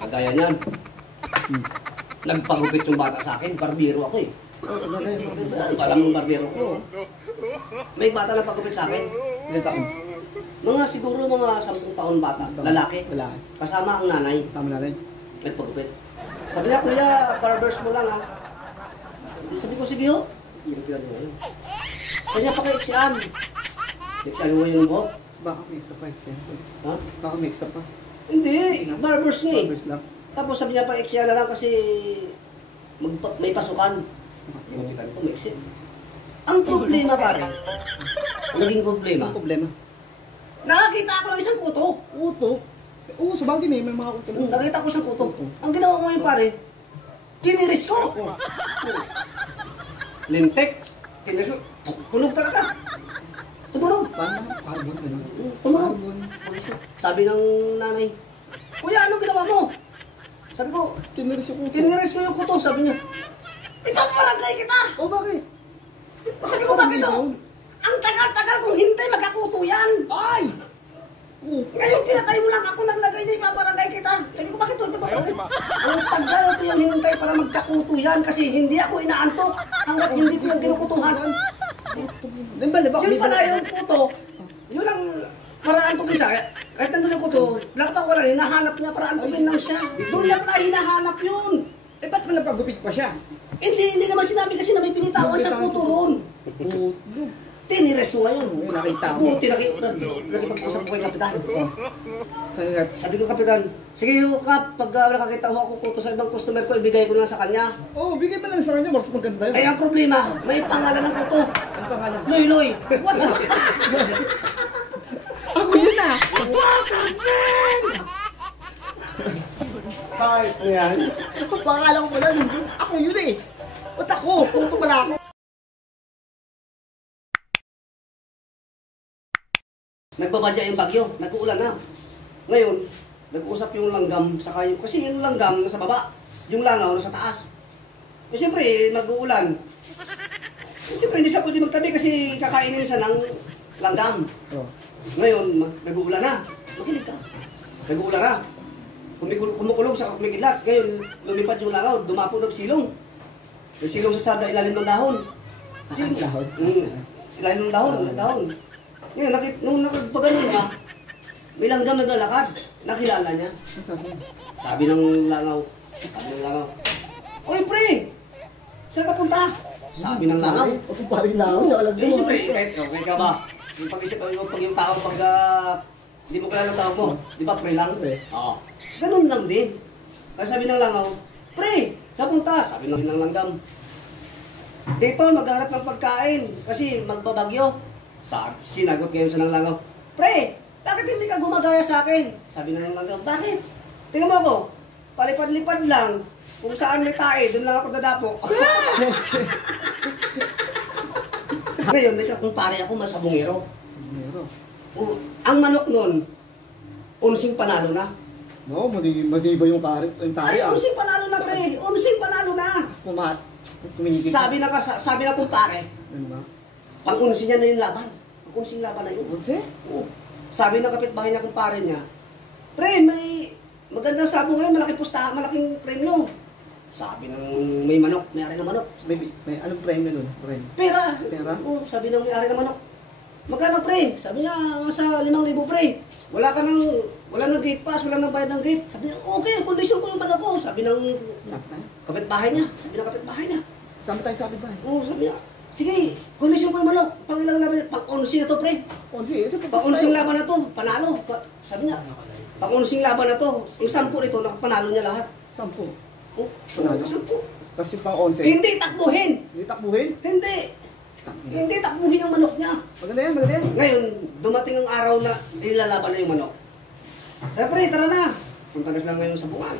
Kagaya niyan. Nagpagupit yung bata sa akin, barbero ako eh. Kala mo barbero ko. May bata na pagupit sa akin. Ilan taon? Mga siguro mga 10 taon bata, lalaki. Lalaki. Kasama ang nanay. Kasama natin. Nagpagupit. Sabi niya, kuya, barbers mo lang ha. Sabi ko, sige ho. Ginagyan mo yun. Sabi niya, pakaiksian. Iksian mo yung buhok. Baka mixed up pa iksian. Ha? Baka mixed up pa. Hindi, barbers nga eh. Barbers lang. Tapos sabi niya, pakaiksian na lang kasi may pasukan. Ginupitan ko, maiksin. Ang problema pare, naging problema. Ang problema? Nakakita ako ng isang kuto. Uto? Oo, sabagay may mga uto. Nakita ko isang kuto. Ang ginawa ko ngayon pare, tiniris ko. Lintek. Tiniris ko. Tunog talaga. Tumunog. Paano? Carbon, gano'n. Tumunog. Carbon. Sabi ng nanay, kuya, anong ginawa mo? Sabi ko, Tiniris yung uto. tiniris ko yung kuto. Sabi niya, ipaparagay kita. Oh, bakit? Sabi ko, bakit o? Ang tagal-tagal kong hintay magkakuto yan. Ay! Ngayon, pinatay mo lang ako, naglagay na ipaparagay kita. Sabi ko, bakit ito ipaparagay? Ang tagal ko yung hinintay para magkakuto yan kasi hindi ako inaantok hanggat hindi ko yung kinukutuhan. Yun pala yung kuto, yun ang paraan tugin siya. Kahit nandun yung kuto, nakita ko lang, hinahanap niya paraan tugin lang siya. Doon niya pala hinahanap yun. Eh, ba't mo napagupit pa siya? Hindi naman sinabi kasi na may pinitawan sa kuto ron. Uto. Tinires mo ngayon. Nakita mo. Buti nakipag-usap ko kay Kapitan. Sabi ko, Kapitan, sige Kap, pag nakakita ko ako kuto sa ibang customer ko, ibigay ko lang sa kanya. Oo, bigay mo lang sa kanya, mas maganda yun. Eh, ang problema, may pangalan ng kuto. Ang pangalan? Loy Loy. Ako yun ah! Bakit? Ayan. Ang pangalan ko pala, ako yun eh. Ba't ako? Puto pala ako. Nagbabadya yung bagyo, nag-uulan na. Ngayon, nag-uusap yung langgam sa kayo. Kasi yung langgam nasa baba, yung langaw nasa taas. Eh siyempre, nag-uulan. Eh siyempre, hindi siya pwede magtabi kasi kakainin siya ng langgam. Oh. Ngayon, nag-uulan na. Makinig ka. Nag-uulan na. Kumukulong sa kumikidlat. Ngayon, lumipad yung langaw, dumapo ng silong. May silong sa sada, ilalim ng dahon. Ang dahon? Ilalim ng dahon, Ngayon, nung nakagpaganon ka, may langgam naglalakad. Nakilala niya. Sabi ng langaw, Oy, pre! Saan ka punta? Sabi ng langaw. Ako paring langaw, siya alam mo. Eh, siyempre, kahit ka ba? Yung pag-isip mo, pag yung tao, pag hindi mo kilala ang tao mo, di ba, pre lang? Oo. Ganun lang din. Kaya sabi ng langaw, pre, saan punta? Sabi ng langgam, dito, maghanap ng pagkain kasi magbabagyo. Sinagot ngayon sa ng langaw, pre, bakit hindi ka gumagaya sa akin? Sabi ng langaw, bakit? Tingnan mo ako, palipad-lipad lang. Kung saan may tae, doon lang ako dadapo. Ngayon, kung pare ako, masabungero. Ang manok nun, unsing panalo na. No, madiba yung tari. Ay, unsing panalo na, pre. Unsing panalo na. Sabi na kumpare, pang-unsi niya na yung laban. Pang-unsing laban na yun. Unsi? Sabi ng kapitbahay niya kumpare niya, pre, may magandang sabong ngayon, malaking premyo. Sabi ng may manok, may-ari ng manok. May anong premyo nun? Pera. Pera? Oo, sabi ng may-ari ng manok. Magkano, pre? Sabi niya, sa 5,000, pre. Wala nang gate pass, wala nang bayad ng gate. Sabi niya, okay, kondisyon ko yung manok ko. Sabi ng kapitbahay niya. Sama tayo sa kapitbahay? Oo, sabi niya. Sige, kondisyon ko yung manok. Pang ilang laban, pang-11 na to, pre. Pang-11 laban na to, panalo. Sabi niya, pang-11 laban na to. Yung 10 nito, panalo niya lahat. 10? Oh, panalo 10. Kasi pang-11? Hindi takbuhin. Hindi takbuhin? Hindi takbuhin yung manok niya. Maganda yan. Ngayon, dumating ang araw na ilalaban na yung manok. Sabi, pre, tara na. Punta na sila ngayon sa bungan.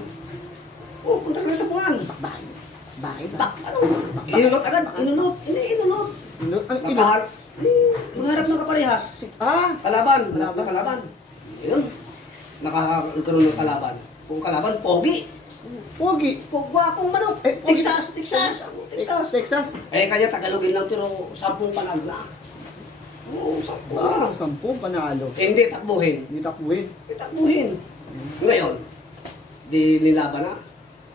Oo, punta sila sa bungan. Bakit? Ano? Inulot agad. Inulot. Magharap ng kaparehas. Kalaban. Yun. Nakakaroon ng kalaban. Kung kalaban, pogi. Gwapong manok. Texas. Eh, kanya Tagalogin lang pero 10 panalo na. Oo, 10 na. 10 panalo. Hindi takbuhin. Hindi takbuhin. Ngayon, Di nilaban na.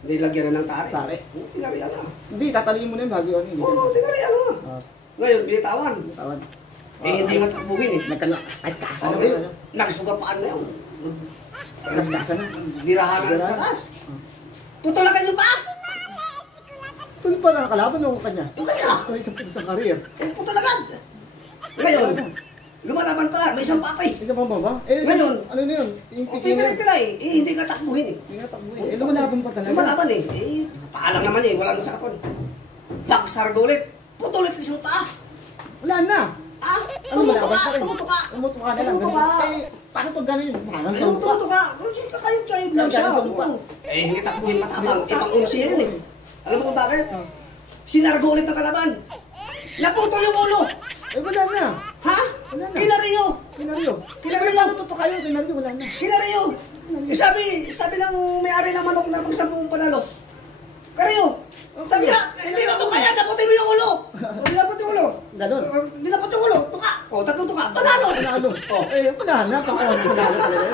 Di lagyan na ng tari. Tari. Tinarian na. Hindi, tataliin mo na yung bagyo. Ano, hindi. Oo, tinarian na. Ngayon, binitawan. Tawad. Hindi nga takbuhin eh. Nagkano, kahit kasa na. Okay, nagsugarpaan na yun. Kasa na. Birahan na sa taas. Putulakan niyo pa! Tuloy pa nakakalaban ng kanya. Yung kanya! Ay, sa career. Putulakan! Ngayon, lumalaban pa, may isang patay. Isa pang ba? Eh, Ngayon, ano na yun? Yung O, piking na. pipilay-pilay. Hindi ka takbuhin eh. Hindi nga takbo eh. Lumalaban pa talaga. Lumalaban eh. Paalam naman eh, wala nang sakapon. Pagsardo ulit, putulit isang paa. Wala na. Ah, Ano tumuto malaban ka, pa rin? tumuto ka. Tumuto ka na lang. Tumuto ka. Eh, paano pag gano'n yun? Parang sa Tumuto ka. Kung kakayod-kayod lang siya. Gano'n sa mukha. Oo. Hindi takbuhin matabang. Ipang-unsi yan eh. Alam mo kung bakit? Sinargo ulit ng kalaban. Naputol yung ulo. Eh, wala na. Ha? Wala na. Kinariyo. Kinaryo. Kinaryo. Paano totoo kayo? Kinaryo, wala na. Kinariyo. Sabi ng may-ari ng manok na pagsampung panalo. Kariyo. Sabi niya, hindi mo ito kaya, daputin mo yung ulo. Hindi napot yung ulo. Ganon. Hindi napot yung ulo. Tuka. O, tatlong tuka. Panalo. Panalo. Oh. Eh, wala na. Panalo talaga yun.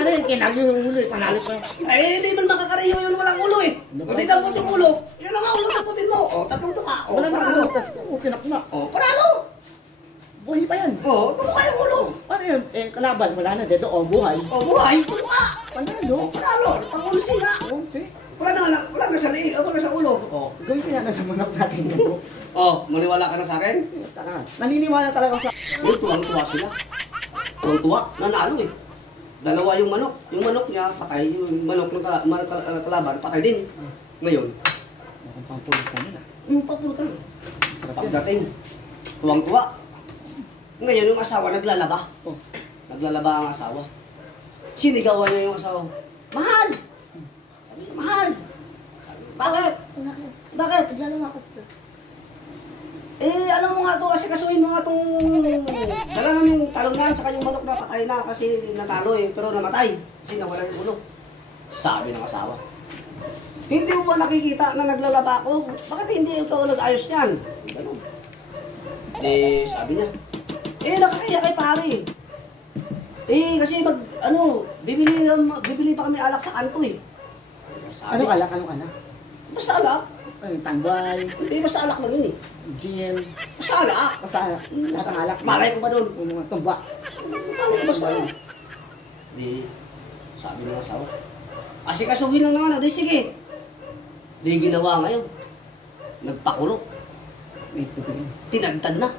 Ano yun? Kinaryo yung ulo eh. Panalo pa. Hindi man makakariyo yun walang ulo eh. Hindi dapat yung ulo. Yun ang ulo taputin mo. O, tatlong tuka. O, Wala na panalo. ulo. Tapos, kinakma. O, panalo. Buhay pa yan. O, tumuka yung ulo. Ano yun? Eh, kalaban. Wala na. Dedo. O, buhay. O, buhay. Tuka. Panalo. O, panalo. Pang-ulsi nga. Oo, see? Wala na sa liig. Wala na sa ulo. O. Gawin kaya na sa manok natin yun. O, maniwala ka na sa akin? Tara. Naniniwala talaga sa... Uy, tuwang-tuwa sila. Tuwang-tuwa, nanalo eh. Dalawa yung manok. Yung manok niya, patay. Yung manok ng kalaban, patay din. Ngayon, Mukhang pampulutan nila. yung papulutan. Sarap yan. Pagdating, tuwang-tuwa. Ngayon, yung asawa naglalaba. Oh. Naglalaba ang asawa. Sinigawan niya yung asawa. Mahal! Sabi niya, mahal! Sabi niya, bakit? Bakit? Naglalama ako. Alam mo nga to, kasi kasuhin mo nga itong dala namin yung talungan sa kanyang manok na patay na kasi natalo eh, pero namatay. Kasi nawala yung ulo. Sabi ng asawa. Hindi mo ba nakikita na naglalaba ako? Bakit hindi ikaw nag-ayos niyan? Ganun. Sabi niya, nakakaya kay pare. Kasi bibili pa kami alak sa kanto eh. Sabi, Anong alak? Anong alak? basta alak. Ay, tambay, Basta alak lang yun eh. gin, Basta alak. basta alak. Lahat ng alak. Malay ko ba doon? Yung mga tumba. Malay ko basta yun. Sabi ng asawa, kasi kasuhin lang naman, sige. Ginawa ngayon. Nagpakulo. May tubig. Tinagtad na.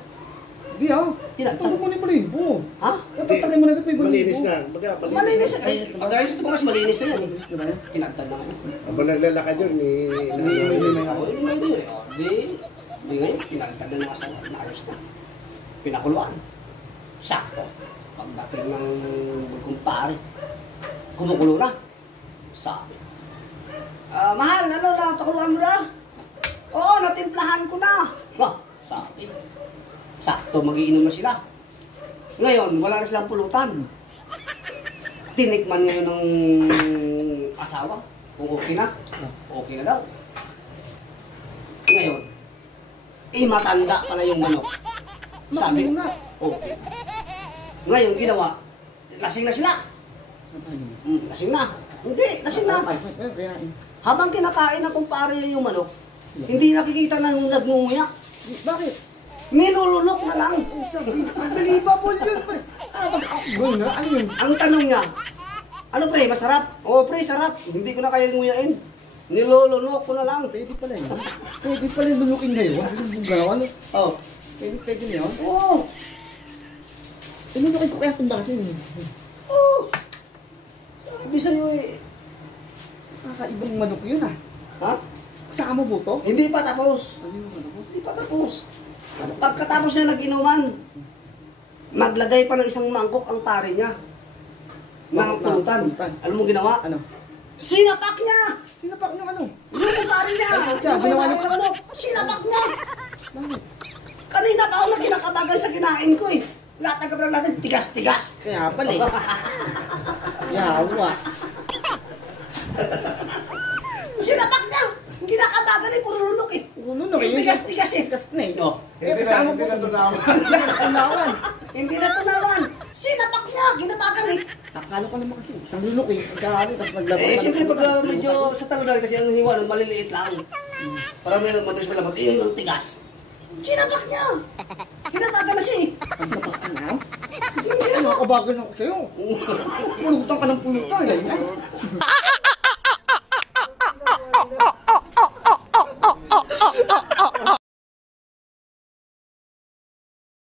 Di ah. Tinagtad. Tugod mo na yung balibo. Ha? Tatagay mo na agad may balibo. Malinis na. Baga, Malinis. Pag-ayos sa bukas, malinis na yan. Malinis na ba yan? Tinagtad na ngayon. Habang naglalakad yun, Hindi may doon eh. Di ngayon, tinagtad na ng asawa. Naayos na. Pinakuluan. Sakto. Pagdating ng kumpare, kumukulo na. Sabi. Mahal, pakuluan mo na? Oo, natimplahan ko na. Sabi. Sakto, magiinom na sila. Ngayon, wala na silang pulutan. Tinikman ngayon ng asawa kung okay na. Okay na daw. Ngayon, matanda pa na yung manok. Sabi, Matanda na. okay. Ngayon, ginawa, lasing na sila. Lasing na. Hindi, lasing na. Habang kinakain na kumpare yung manok, hindi nakikita na nung nagngunguya. Bakit? Nilulunok na lang. Unbelievable yun, pre. Gawin na, ano yun? Ang tanong niya, ano pre, masarap? Oo pre, sarap. Hindi ko na kaya nguyain. Nilulunok ko na lang. Pwede pala yun. Pwede pala yung lulukin ngayon. Ano yung ganawa? Oh. Pwede na yun. Oo. Lulukin ko kaya tumba kasi yun. Oo. Sabi sa'yo eh. Kakaibang manok yun ah. Ha? Kasama mo to? Hindi pa tapos. Ano yung manok? Hindi pa tapos. Pagkatapos niya nag-inuman, maglagay pa ng isang mangkok ang pare niya. Ng pulutan. Alam mo ginawa? Ano? Sinapak niya! Sinapak yung ano? Yung pare niya! Ay, siya, Yung ginawa pare niya. ng manok! Sinapak niya! Bakit? Kanina pa ako na kinakabagal sa kinain ko eh. Lahat ng kabrang natin, tigas-tigas. Kaya pala eh. Yawa. Sinapak niya! Kinakabagal eh, puro lunok eh. Uno na Yung tigas-tigas eh. Tigas na eh. Oh. Eh, kasama hindi mo. na tunawan. Tunawan. Hindi na tunawan. Sinapak niya, ginabagal eh. Akala ko naman kasi, isang lunok eh. Pagkaano, tapos naglaro. Eh, siyempre pag medyo sa talaga kasi ang hiwa nun, maliliit lang. Para may mabilis malamat, eh, yung tigas. Sinapak niya! Kinabagan na siya eh. Ang sapak ka na? Hindi, nakakabagal ako sa'yo. Pulutan ka ng pulutan. Ganyan.